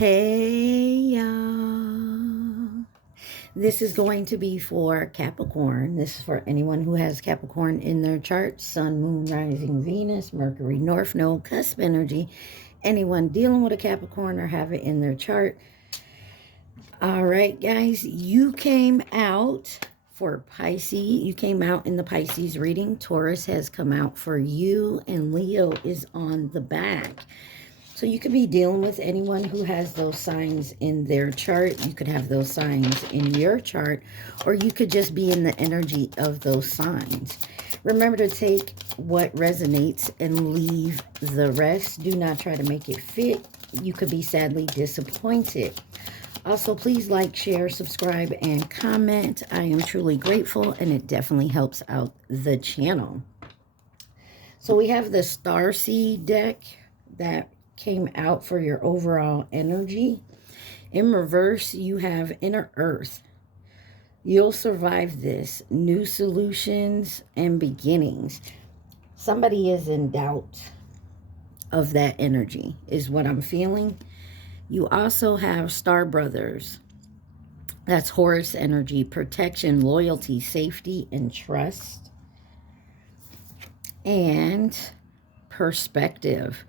Hey y'all. This is going to be for Capricorn. This is for anyone who has Capricorn in their chart. Sun, Moon, Rising, Venus, Mercury, North Node, cusp energy. Anyone dealing with a Capricorn or have it in their chart. All right, guys. You came out for Pisces. You came out in the Pisces reading. Taurus has come out for you. And Leo is on the back. So you could be dealing with anyone who has those signs in their chart. You could have those signs in your chart, or you could just be in the energy of those signs. Remember to take what resonates and leave the rest. Do not try to make it fit. You could be sadly disappointed. Also, please like, share, subscribe, and comment. I am truly grateful, and it definitely helps out the channel. So we have the Starseed deck that came out for your overall energy. In reverse, you have Inner Earth. You'll survive this. New solutions and beginnings. Somebody is in doubt of that energy, is what I'm feeling. You also have Star Brothers. That's Horus energy, protection, loyalty, safety, and trust. And perspective.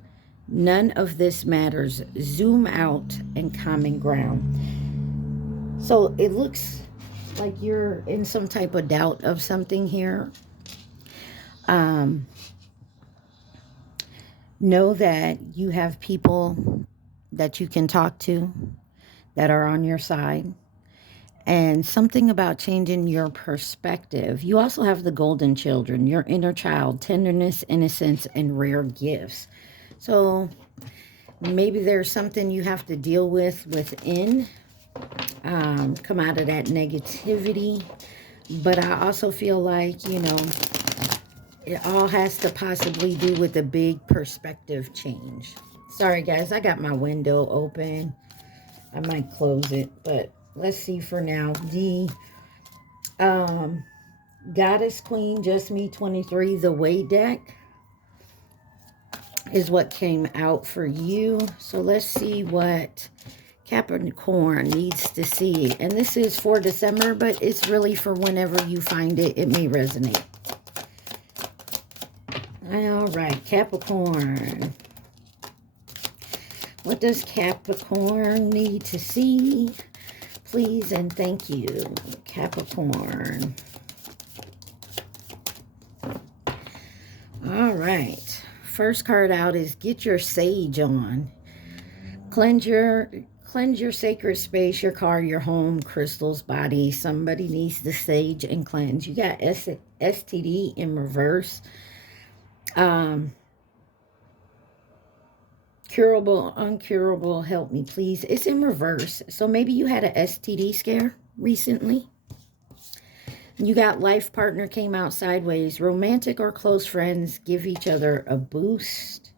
None of this matters. Zoom out and common ground. So it looks like you're in some type of doubt of something here. Know that you have people that you can talk to that are on your side. And something about changing your perspective. You also have the golden children, your inner child, tenderness, innocence, and rare gifts. So maybe there's something you have to deal with within. Come out of that negativity. But I also feel like, you know, it all has to possibly do with a big perspective change. Sorry, guys, I got my window open. I might close it, but let's see for now. The Goddess Queen, Just Me 23, the Way deck is what came out for you. So let's see what Capricorn needs to see. And this is for December, but it's really for whenever you find it. It may resonate. All right, Capricorn. What does Capricorn need to see? Please and thank you, Capricorn. All right. First card out is Get Your Sage On. Cleanse your sacred space, your car, your home, crystals, body. Somebody needs to sage and cleanse. You got STD in reverse. Curable, uncurable, help me please. It's in reverse. So maybe you had a STD scare recently. You got life partner came out sideways. Romantic or close friends give each other a boost.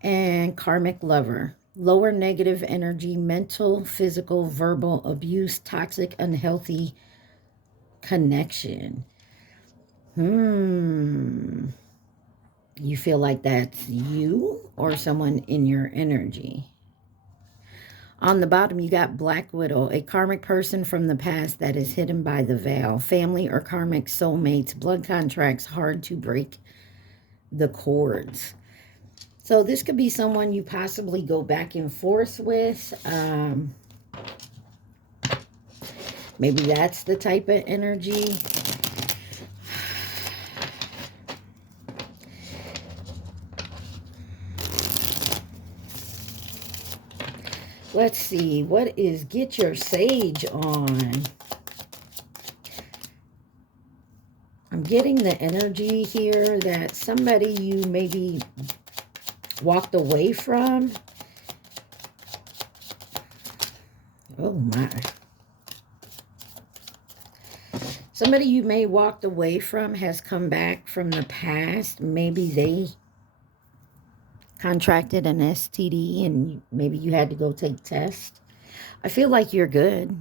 And karmic lover. Lower negative energy, mental, physical, verbal abuse, toxic, unhealthy connection. You feel like that's you or someone in your energy. On the bottom, you got Black Widow, a karmic person from the past that is hidden by the veil. Family or karmic soulmates, blood contracts, hard to break the cords. So this could be someone you possibly go back and forth with. Maybe that's the type of energy. Let's see. What is Get Your Sage On? I'm getting the energy here that somebody you maybe walked away from. Oh my. Somebody you may walked away from has come back from the past. Maybe they contracted an STD and maybe you had to go take tests. I feel like you're good.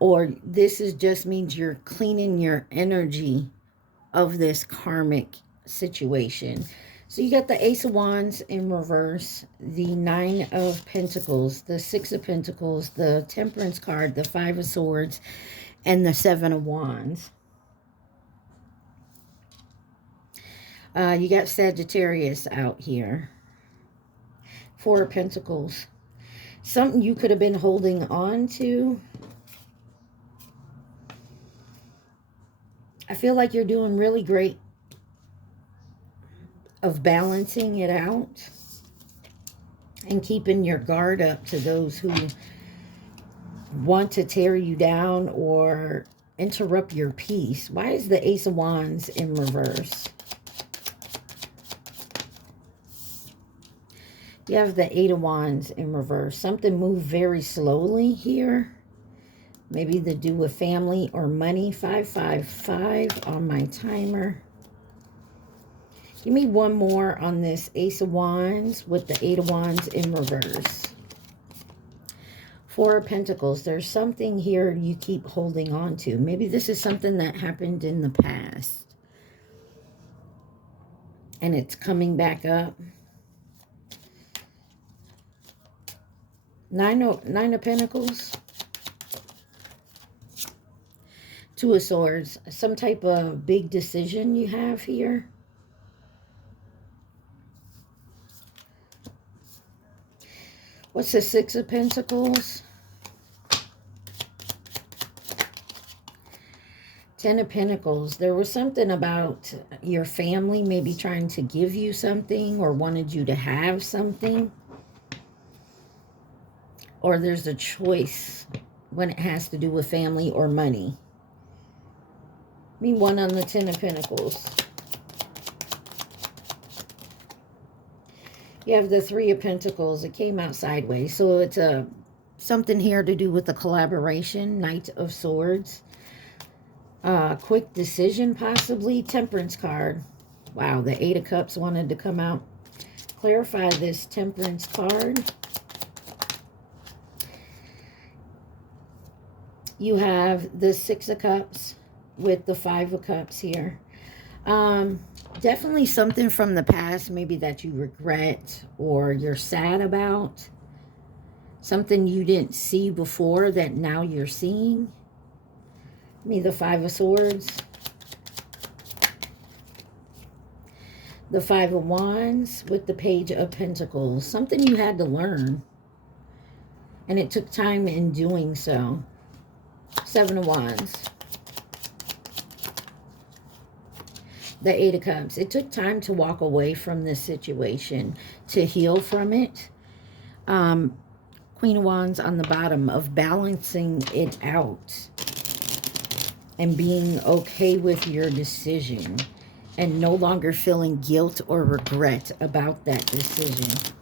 Or this is just means you're cleaning your energy of this karmic situation. So you got the Ace of Wands in reverse, the Nine of Pentacles, the Six of Pentacles, the Temperance card, the Five of Swords, and the Seven of Wands. You got Sagittarius out here. Four of Pentacles. Something you could have been holding on to. I feel like you're doing really great of balancing it out and keeping your guard up to those who want to tear you down or interrupt your peace. Why is the Ace of Wands in reverse? You have the Eight of Wands in reverse. Something moved very slowly here. Maybe to do with family or money. 555 on my timer. Give me one more on this Ace of Wands with the Eight of Wands in reverse. Four of Pentacles. There's something here you keep holding on to. Maybe this is something that happened in the past. And it's coming back up. Nine of Pentacles. Two of Swords. Some type of big decision you have here. What's the Six of Pentacles? Ten of Pentacles. There was something about your family maybe trying to give you something or wanted you to have something. Or there's a choice when it has to do with family or money. Me one on the Ten of Pentacles. You have the Three of Pentacles. It came out sideways. So it's something here to do with the collaboration. Knight of Swords. Quick decision possibly. Temperance card. Wow, the Eight of Cups wanted to come out. Clarify this Temperance card. You have the Six of Cups with the Five of Cups here. Definitely something from the past maybe that you regret or you're sad about. Something you didn't see before that now you're seeing. Me the Five of Swords. The Five of Wands with the Page of Pentacles. Something you had to learn. And it took time in doing so. Seven of Wands. The Eight of Cups. It took time to walk away from this situation, to heal from it. Queen of Wands on the bottom, of balancing it out and being okay with your decision and no longer feeling guilt or regret about that decision.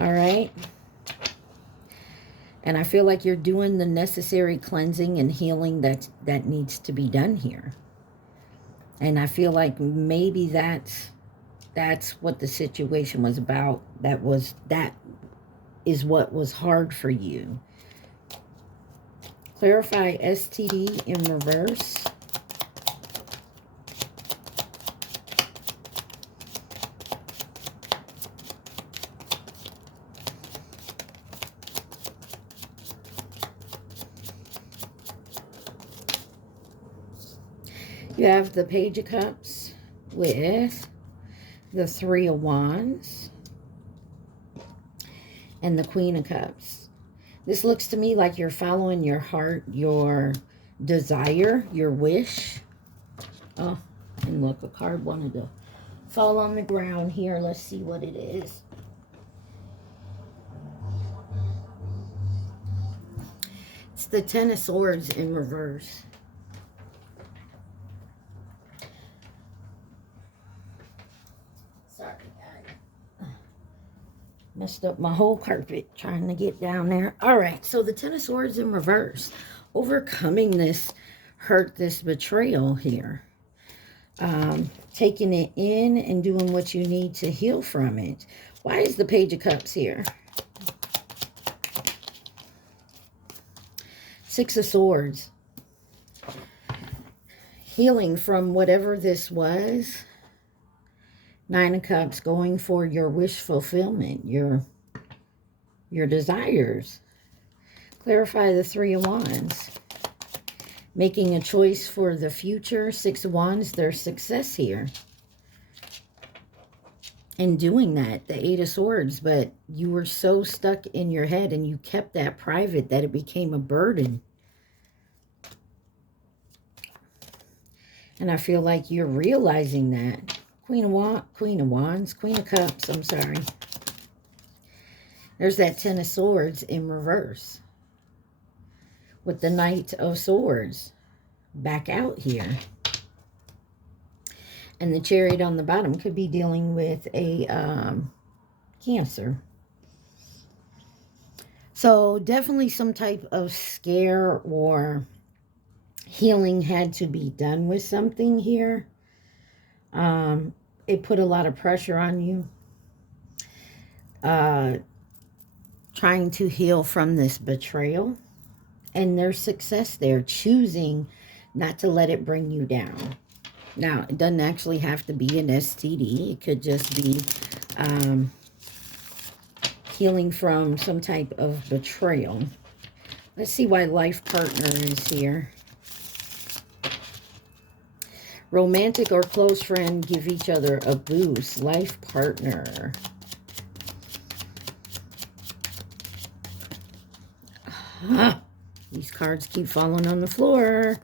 All right. And I feel like you're doing the necessary cleansing and healing that needs to be done here. And I feel like maybe that's what the situation was about. That is what was hard for you. Clarify STD in reverse. You have the Page of Cups with the Three of Wands and the Queen of Cups. This looks to me like you're following your heart, your desire, your wish. Oh, and look, a card wanted to fall on the ground here. Let's see what it is. It's the Ten of Swords in reverse. Messed up my whole carpet trying to get down there. All right, so the Ten of Swords in reverse. Overcoming this hurt, this betrayal here. Taking it in and doing what you need to heal from it. Why is the Page of Cups here? Six of Swords. Healing from whatever this was. Nine of Cups, going for your wish fulfillment, your desires. Clarify the Three of Wands. Making a choice for the future. Six of Wands, there's success here in doing that. The Eight of Swords, but you were so stuck in your head and you kept that private that it became a burden. And I feel like you're realizing that. Queen of Wands, Queen of Cups, I'm sorry. There's that Ten of Swords in reverse. With the Knight of Swords back out here. And the Chariot on the bottom could be dealing with a Cancer. So definitely some type of scare or healing had to be done with something here. It put a lot of pressure on you. Trying to heal from this betrayal. And there's success there. Choosing not to let it bring you down. Now, it doesn't actually have to be an STD. It could just be healing from some type of betrayal. Let's see why life partner is here. Romantic or close friend, give each other a boost. Life partner. These cards keep falling on the floor.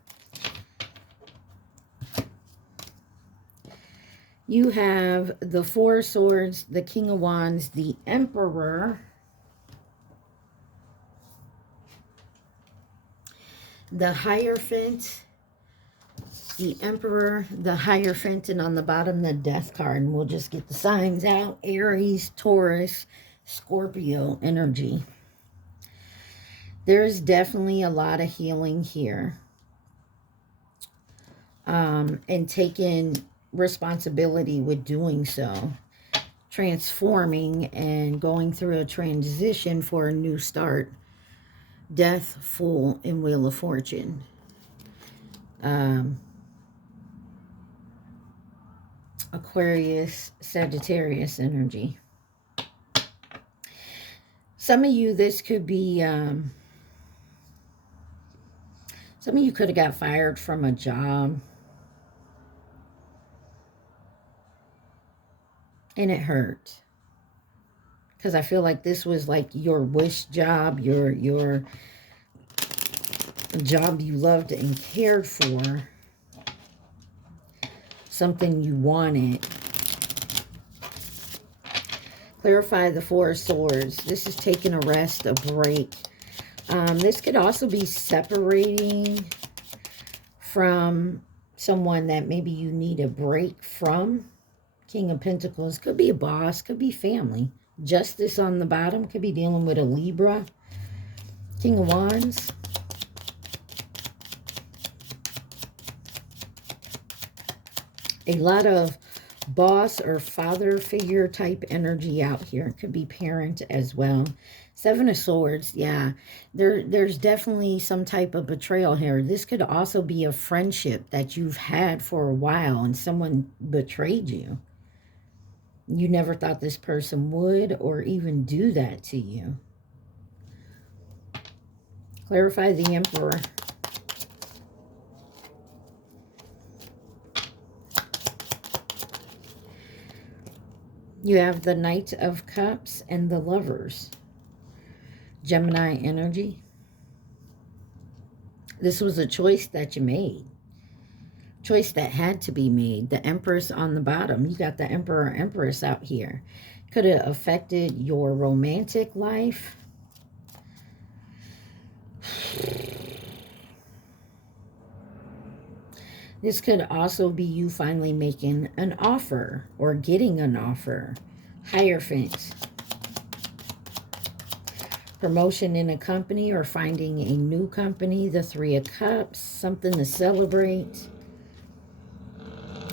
You have the Four of Swords, the King of Wands, the Emperor, the Hierophant, the Emperor, the Hierophant, and on the bottom, the Death card. And we'll just get the signs out. Aries, Taurus, Scorpio energy. There's definitely a lot of healing here. And taking responsibility with doing so. Transforming and going through a transition for a new start. Death, Fool, and Wheel of Fortune. Aquarius, Sagittarius energy. Some of you, this could be... some of you could have got fired from a job. And it hurt. Because I feel like this was like your wish job, your job you loved and cared for. Something you wanted. Clarify the Four of Swords. This is taking a rest, a break. This could also be separating from someone that maybe you need a break from. King of Pentacles. Could be a boss. Could be family. Justice on the bottom. Could be dealing with a Libra. King of Wands. A lot of boss or father figure type energy out here. It could be parent as well. Seven of Swords, yeah. There's definitely some type of betrayal here. This could also be a friendship that you've had for a while and someone betrayed you. You never thought this person would or even do that to you. Clarify the Emperor. You have the Knight of Cups and the Lovers. Gemini energy. This was a choice that you made. Choice that had to be made. The Empress on the bottom. You got the Emperor, Empress out here. Could have affected your romantic life. This could also be you finally making an offer or getting an offer. Hierophant. Promotion in a company or finding a new company. The Three of Cups. Something to celebrate.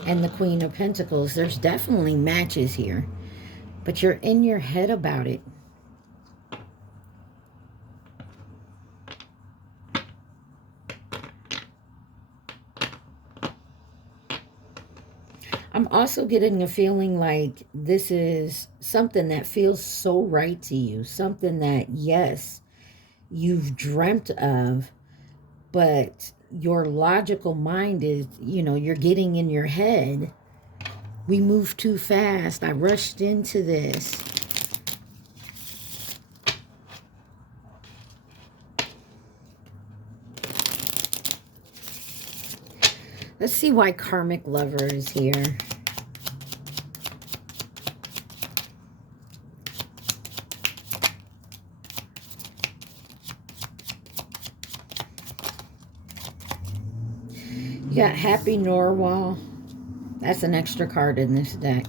And the Queen of Pentacles. There's definitely matches here. But you're in your head about it. I'm also getting a feeling like this is something that feels so right to you. Something that, yes, you've dreamt of, but your logical mind is, you're getting in your head. We moved too fast. I rushed into this. Let's see why karmic lover is here. You got Happy Norwal. That's an extra card in this deck.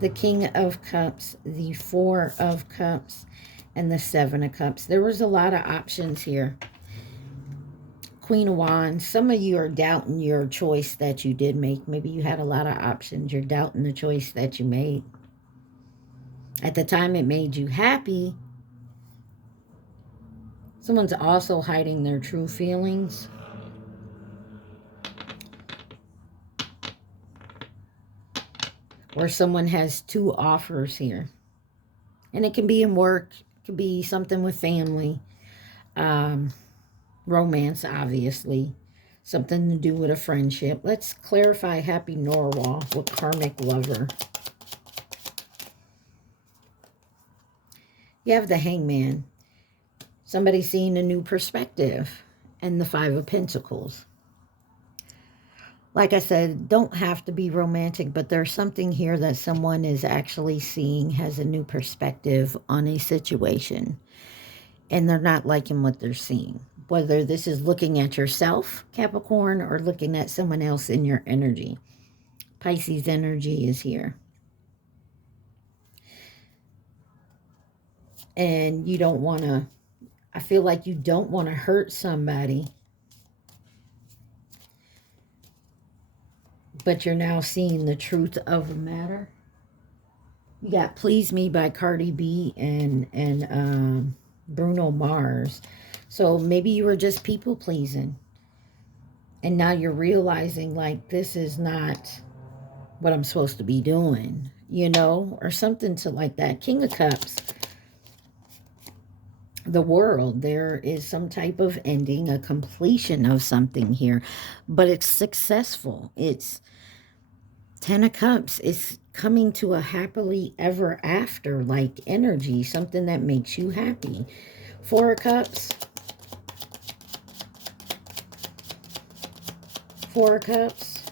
The King of Cups, the Four of Cups, and the Seven of Cups. There was a lot of options here. Queen of Wands. Some of you are doubting your choice that you did make. Maybe you had a lot of options. You're doubting the choice that you made. At the time, it made you happy. Someone's also hiding their true feelings. Or someone has two offers here. And it can be in work. It could be something with family. Romance, obviously. Something to do with a friendship. Let's clarify Happy Norwal with karmic lover. You have the Hangman. Somebody seeing a new perspective. And the Five of Pentacles. Like I said, don't have to be romantic, but there's something here that someone is actually seeing, has a new perspective on a situation. And they're not liking what they're seeing. Whether this is looking at yourself, Capricorn, or looking at someone else in your energy. Pisces energy is here. And you don't want to, I feel like you don't want to hurt somebody. But you're now seeing the truth of the matter. You got Please Me by Cardi B and Bruno Mars. So maybe you were just people pleasing. And now you're realizing like this is not what I'm supposed to be doing, or something to like that. King of Cups. The World. There is some type of ending, a completion of something here. But it's successful. It's Ten of Cups. It's coming to a happily ever after like energy. Something that makes you happy. Four of Cups. Four of Cups.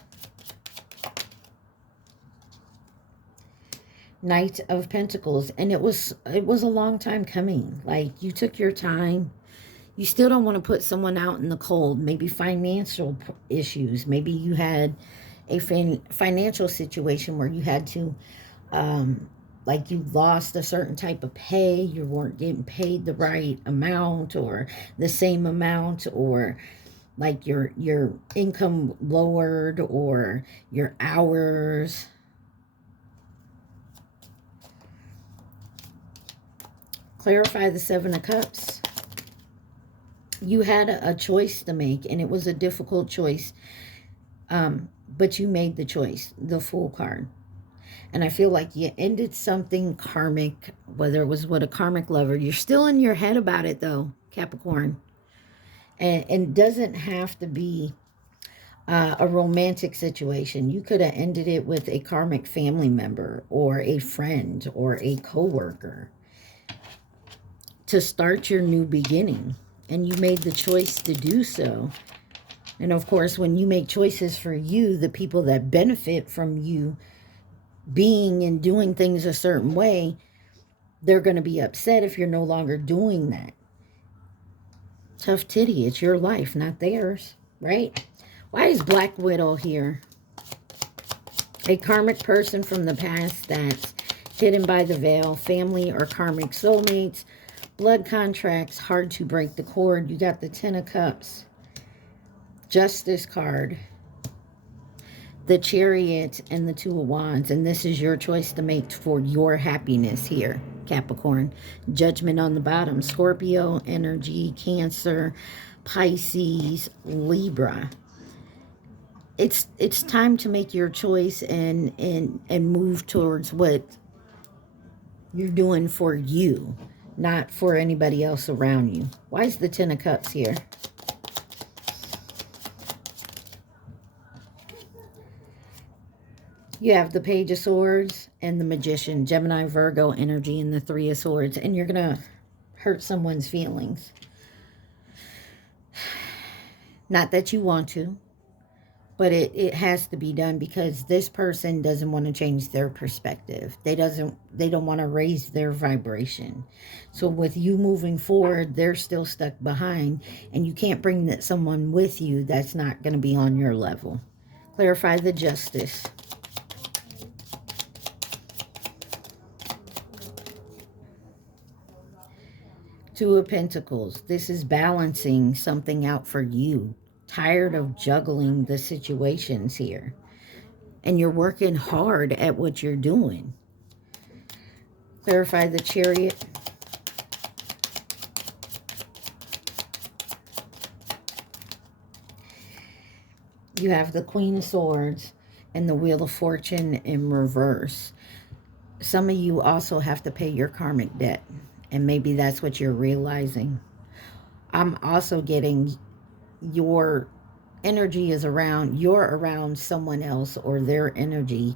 Knight of Pentacles. And it was a long time coming. Like you took your time. You still don't want to put someone out in the cold. Maybe financial issues. Maybe you had a financial situation where you had to, like you lost a certain type of pay. You weren't getting paid the right amount or the same amount, or like your income lowered, or your hours. Clarify the Seven of Cups. You had a choice to make, and it was a difficult choice. But you made the choice, the Fool card. And I feel like you ended something karmic, whether it was with a karmic lover. You're still in your head about it, though, Capricorn. And it doesn't have to be a romantic situation. You could have ended it with a karmic family member or a friend or a coworker to start your new beginning. And you made the choice to do so. And of course, when you make choices for you, the people that benefit from you being and doing things a certain way, they're going to be upset if you're no longer doing that. Tough titty. It's your life, not theirs, right? Why is Black Widow here? A karmic person from the past that's hidden by the veil, family or karmic soulmates, blood contracts, hard to break the cord. You got the Ten of Cups. Justice card, the Chariot, and the Two of Wands. And this is your choice to make for your happiness here, Capricorn. Judgment on the bottom. Scorpio energy, Cancer, Pisces, Libra. it's time to make your choice and move towards what you're doing for you, not for anybody else around you. Why is the Ten of Cups here? You have the Page of Swords and the Magician, Gemini, Virgo energy, and the Three of Swords. And you're going to hurt someone's feelings. Not that you want to, but it has to be done because this person doesn't want to change their perspective. They don't want to raise their vibration. So with you moving forward, they're still stuck behind. And you can't bring someone with you that's not going to be on your level. Clarify the Justice. Two of Pentacles. This is balancing something out for you. Tired of juggling the situations here. And you're working hard at what you're doing. Clarify the Chariot. You have the Queen of Swords and the Wheel of Fortune in reverse. Some of you also have to pay your karmic debt. And maybe that's what you're realizing. I'm also getting your energy is around, you're around someone else or their energy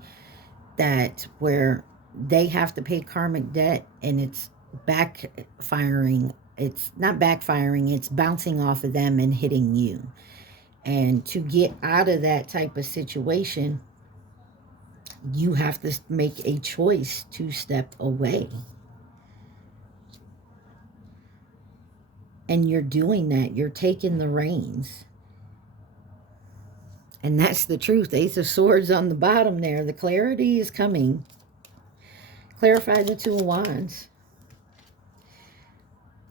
that where they have to pay karmic debt and it's backfiring. It's not backfiring, it's bouncing off of them and hitting you. And to get out of that type of situation, you have to make a choice to step away. And you're doing that. You're taking the reins. And that's the truth. Ace of Swords on the bottom there. The clarity is coming. Clarify the Two of Wands.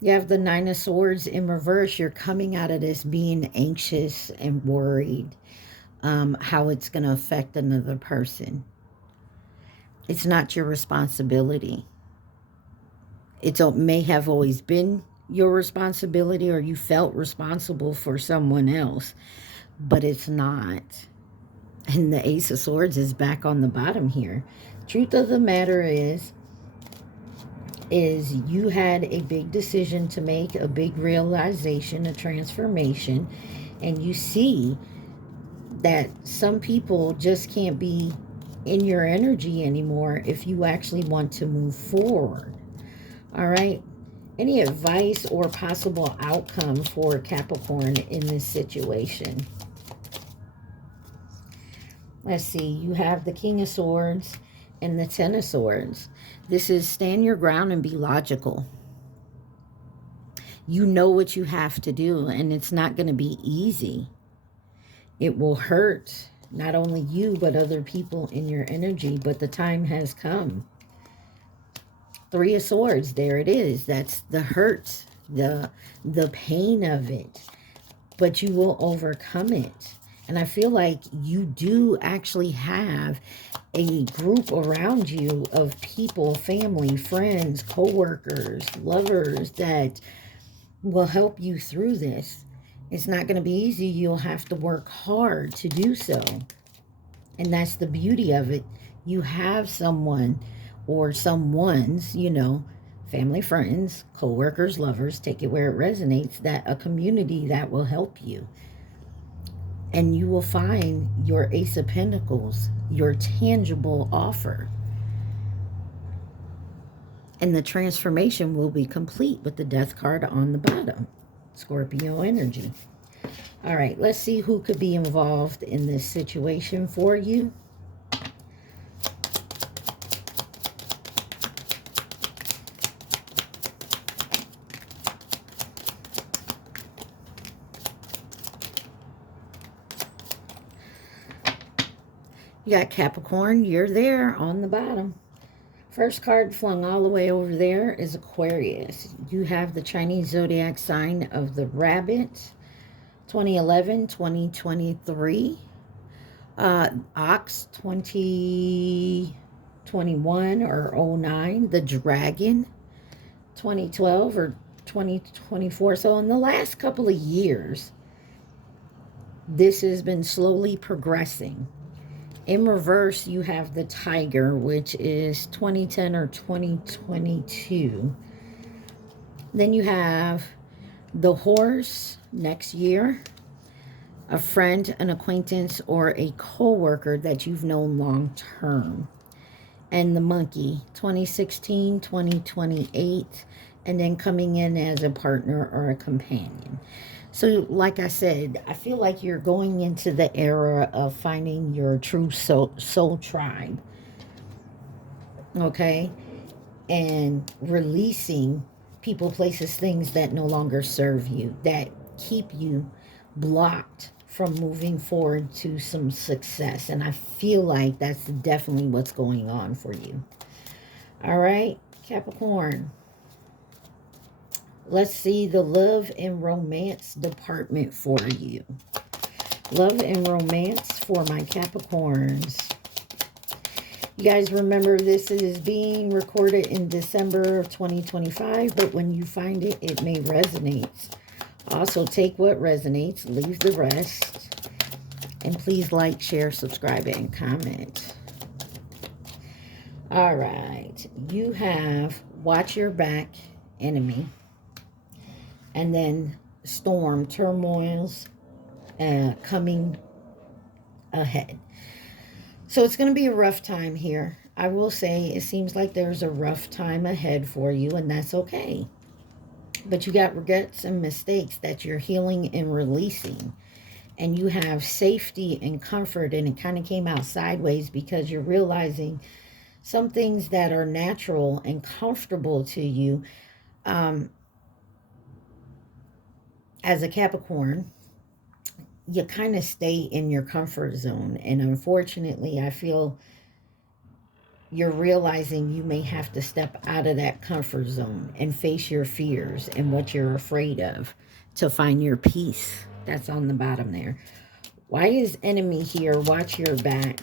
You have the Nine of Swords in reverse. You're coming out of this being anxious and worried. How it's going to affect another person. It's not your responsibility. It may have always been your responsibility or you felt responsible for someone else, but it's not. And the Ace of Swords is back on the bottom here. Truth of the matter is you had a big decision to make, a big realization, a transformation, and you see that some people just can't be in your energy anymore if you actually want to move forward. All right. Any advice or possible outcome for Capricorn in this situation? Let's see. You have the King of Swords and the Ten of Swords. This is stand your ground and be logical. You know what you have to do, and it's not going to be easy. It will hurt not only you, but other people in your energy, but the time has come. Three of Swords, there it is. That's the hurt, the pain of it. But you will overcome it. And I feel like you do actually have a group around you of people, family, friends, co-workers, lovers that will help you through this. It's not going to be easy. You'll have to work hard to do so. And that's the beauty of it. You have someone or someone's, you know, family, friends, co-workers, lovers, take it where it resonates, that a community that will help you. And you will find your Ace of Pentacles, your tangible offer. And the transformation will be complete with the Death card on the bottom. Scorpio energy. All right, let's see who could be involved in this situation for you. You got Capricorn, you're there on the bottom. First card flung all the way over there is Aquarius. You have the Chinese zodiac sign of the rabbit. 2011, 2023. Ox 2021 or 09. The dragon 2012 or 2024. So in the last couple of years, This has been slowly progressing. In reverse, you have the Tiger, which is 2010 or 2022. Then you have the Horse next year, a friend, an acquaintance, or a co-worker that you've known long term. And the Monkey, 2016, 2028, and then coming in as a partner or a companion. So, like I said, I feel like you're going into the era of finding your true soul tribe, okay? And releasing people, places, things that no longer serve you, that keep you blocked from moving forward to some success. And I feel like that's definitely what's going on for you. All right, Capricorn. Let's see the love and romance department for you. Love and romance for my Capricorns. You guys remember this is being recorded in December of 2025, but when you find it, it may resonate. Also, take what resonates, leave the rest. And please like, share, subscribe, and comment. All right. You have watch your back, enemy. And then storm, turmoils coming ahead. So it's going to be a rough time here. I will say it seems like there's a rough time ahead for you, and that's okay. But you got regrets and mistakes that you're healing and releasing. And you have safety and comfort, and it kind of came out sideways because you're realizing some things that are natural and comfortable to you. As a Capricorn, you kind of stay in your comfort zone. And unfortunately, I feel you're realizing you may have to step out of that comfort zone and face your fears and what you're afraid of to find your peace. That's on the bottom there. Why is enemy here? Watch your back.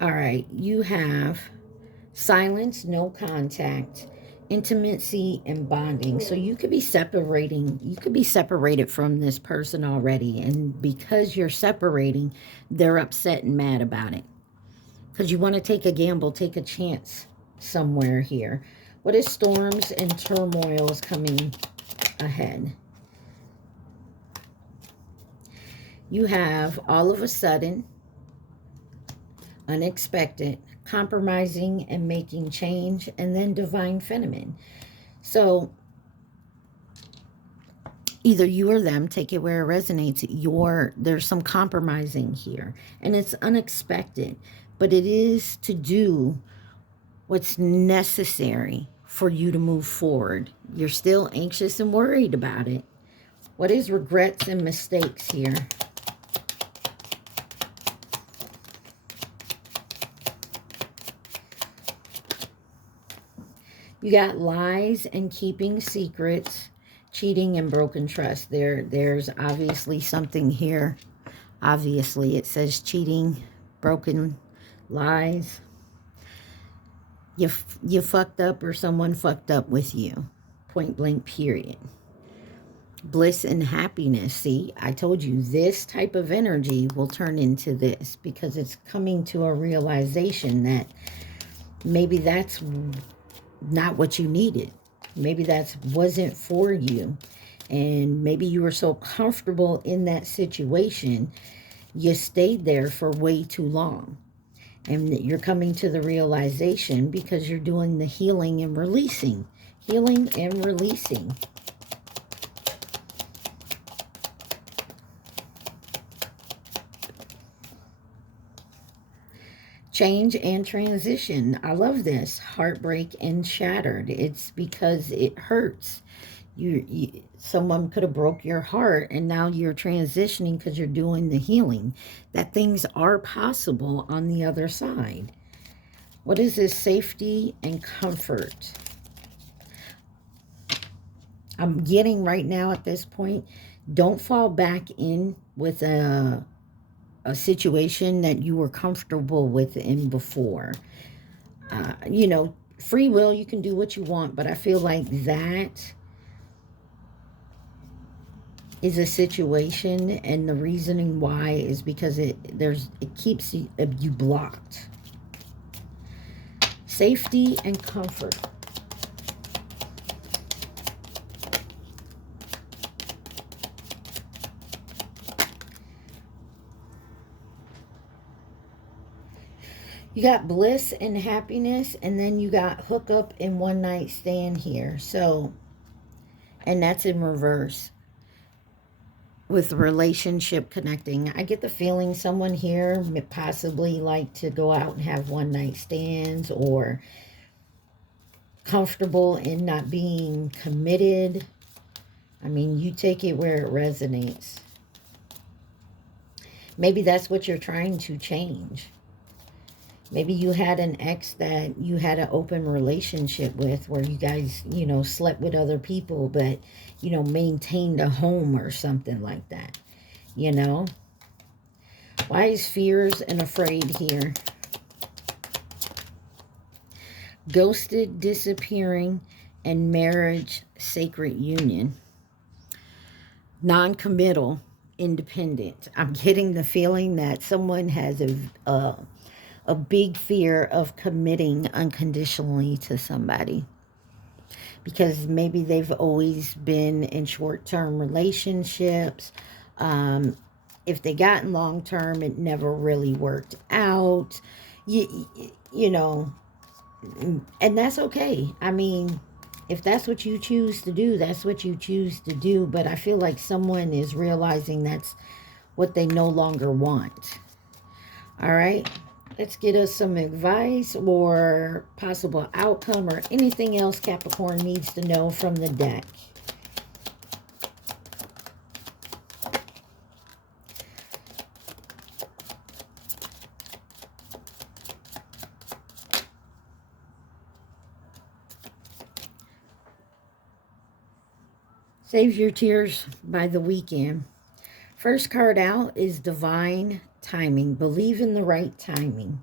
All right, you have silence, no contact, intimacy, and bonding. So you could be separating. You could be separated from this person already. And because you're separating, they're upset and mad about it. Because you want to take a gamble, take a chance somewhere here. What is storms and turmoils coming ahead? You have all of a sudden, unexpected, compromising and making change, and then divine feminine. So either you or them, take it where it resonates. There's some compromising here, and it's unexpected, but it is to do what's necessary for you to move forward. You're still anxious and worried about it. What is regrets and mistakes here? You got lies and keeping secrets, cheating and broken trust. There's obviously something here. Obviously, it says cheating, broken lies. You fucked up, or someone fucked up with you. Point blank, period. Bliss and happiness. See, I told you this type of energy will turn into this because it's coming to a realization that maybe that's not what you needed. Maybe that wasn't for you. And maybe you were so comfortable in that situation, you stayed there for way too long. And you're coming to the realization because you're doing the healing and releasing. Healing and releasing. Change and transition. I love this. Heartbreak and shattered. It's because it hurts. Someone could have broke your heart, and now you're transitioning because you're doing the healing. That things are possible on the other side. What is this? Safety and comfort. I'm getting right now at this point, don't fall back in with a situation that you were comfortable with in before. You know, free will, you can do what you want, but I feel like that is a situation, and the reasoning why is because it keeps you blocked. Safety and comfort. You got bliss and happiness, and then you got hookup and one night stand here. So, and that's in reverse with relationship connecting. I get the feeling someone here possibly like to go out and have one night stands, or comfortable in not being committed. I mean, you take it where it resonates. Maybe that's what you're trying to change. Maybe you had an ex that you had an open relationship with, where you guys, you know, slept with other people, but, you know, maintained a home or something like that, you know? Why is fears and afraid here? Ghosted, disappearing, and marriage, sacred union. Non-committal, independent. I'm getting the feeling that someone has a big fear of committing unconditionally to somebody, because maybe they've always been in short-term relationships. If they got in long-term, it never really worked out. You know, and that's okay. I mean, if that's what you choose to do, that's what you choose to do. But I feel like someone is realizing that's what they no longer want. All right. Let's get us some advice or possible outcome or anything else Capricorn needs to know from the deck. Save your tears by the weekend. First card out is divine timing. Believe in the right timing.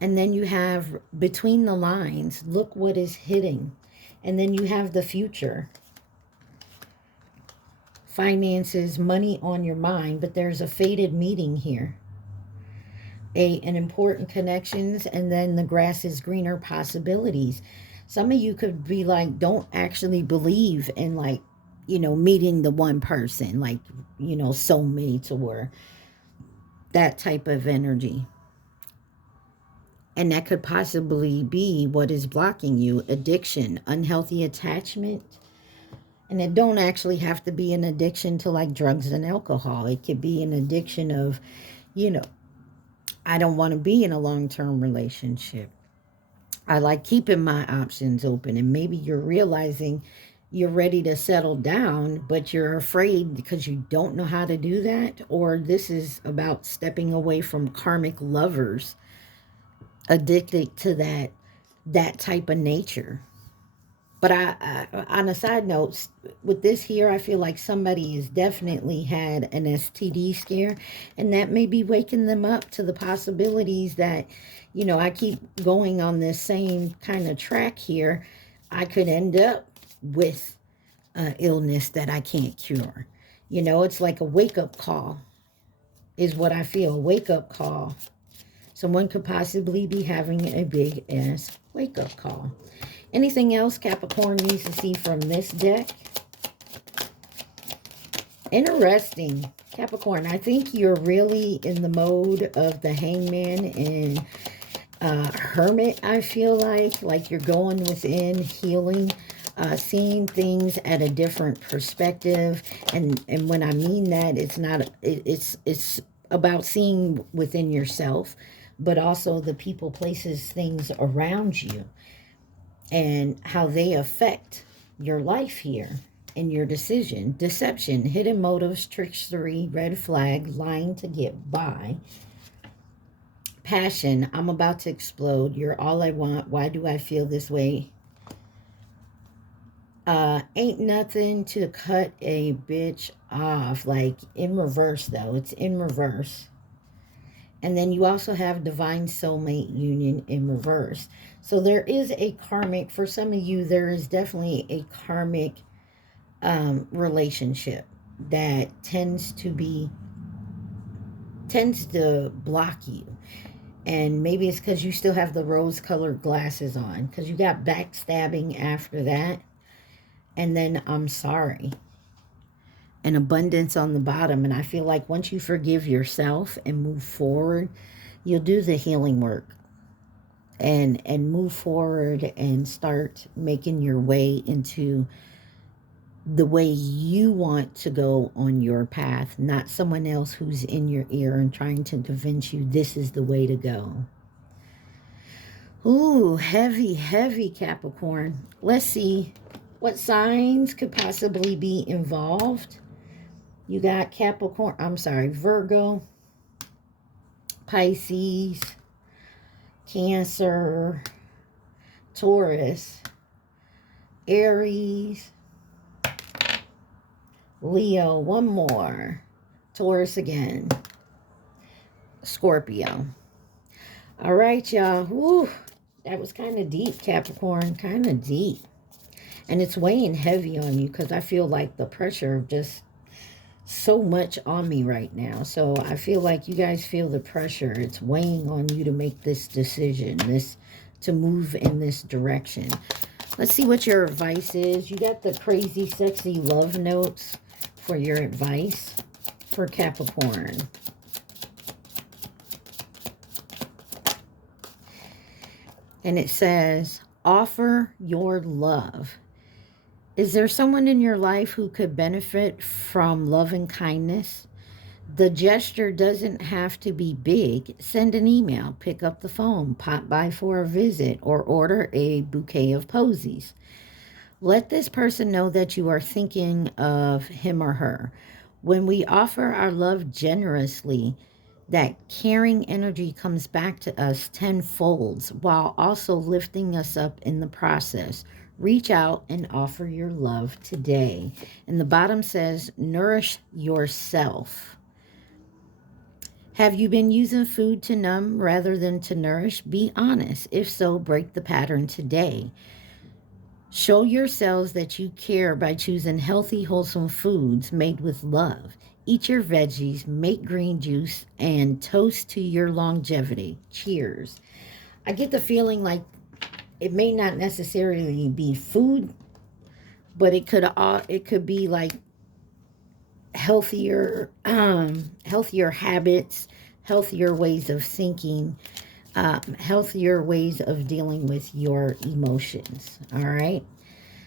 And then you have between the lines, look what is hitting. And then you have the future. Finances, money on your mind, but there's a fated meeting here. An important connections, and then the grass is greener possibilities. Some of you could be like, don't actually believe in, like, you know, meeting the one person, like, you know, soulmates or that type of energy. And that could possibly be what is blocking you. Addiction, unhealthy attachment. And it don't actually have to be an addiction to like drugs and alcohol. It could be an addiction of, you know, I don't want to be in a long-term relationship. I like keeping my options open. And maybe you're realizing you're ready to settle down, but you're afraid because you don't know how to do that. Or this is about stepping away from karmic lovers addicted to that type of nature. But I on a side note, with this here, I feel like somebody has definitely had an STD scare, and that may be waking them up to the possibilities that, you know, I keep going on this same kind of track here. I could end up with illness that I can't cure. You know, it's like a wake-up call is what I feel, a wake-up call. Someone could possibly be having a big-ass wake-up call. Anything else Capricorn needs to see from this deck? Interesting. Capricorn, I think you're really in the mode of the Hangman and Hermit, I feel like you're going within, healing, seeing things at a different perspective. And when I mean that, it's not, it's about seeing within yourself, but also the people, places, things around you, and how they affect your life here and your decision. Deception, hidden motives, trickery, red flag, lying to get by. Passion, I'm about to explode. You're all I want. Why do I feel this way? Ain't nothing to cut a bitch off. Like in reverse though. It's in reverse. And then you also have divine soulmate union in reverse. So there is a karmic, for some of you, there is definitely a karmic relationship that tends to block you. And maybe it's because you still have the rose-colored glasses on, because you got backstabbing after that. And then I'm sorry. And abundance on the bottom. And I feel like once you forgive yourself and move forward, you'll do the healing work. And move forward and start making your way into the way you want to go on your path, not someone else who's in your ear and trying to convince you this is the way to go. Ooh, heavy, heavy Capricorn. Let's see what signs could possibly be involved. You got Capricorn, Virgo, Pisces, Cancer, Taurus, Aries, Leo, one more, Taurus again, Scorpio. All right, y'all. Woo, that was kind of deep, Capricorn, kind of deep. And it's weighing heavy on you because I feel like the pressure of just so much on me right now. So I feel like you guys feel the pressure. It's weighing on you to make this decision, to move in this direction. Let's see what your advice is. You got the crazy, sexy love notes for your advice for Capricorn. And it says, offer your love. Is there someone in your life who could benefit from love and kindness? The gesture doesn't have to be big. Send an email, pick up the phone, pop by for a visit, or order a bouquet of posies. Let this person know that you are thinking of him or her. When we offer our love generously, that caring energy comes back to us tenfold while also lifting us up in the process. Reach out and offer your love today. And the bottom says, nourish yourself. Have you been using food to numb rather than to nourish? Be honest. If so, break the pattern today. Show yourselves that you care by choosing healthy, wholesome foods made with love. Eat your veggies, make green juice, and toast to your longevity. Cheers. I get the feeling like it may not necessarily be food, but it could be like healthier habits, healthier ways of thinking, healthier ways of dealing with your emotions. All right.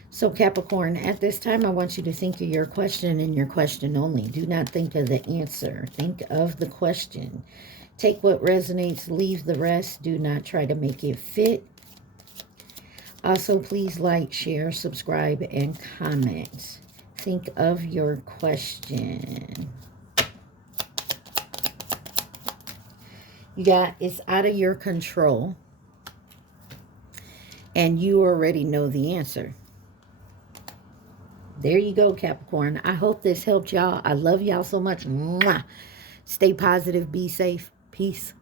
So Capricorn, at this time, I want you to think of your question and your question only. Do not think of the answer. Think of the question. Take what resonates, leave the rest. Do not try to make it fit. Also, please like, share, subscribe, and comment. Think of your question. You got, it's out of your control. And you already know the answer. There you go, Capricorn. I hope this helped y'all. I love y'all so much. Mwah. Stay positive. Be safe. Peace.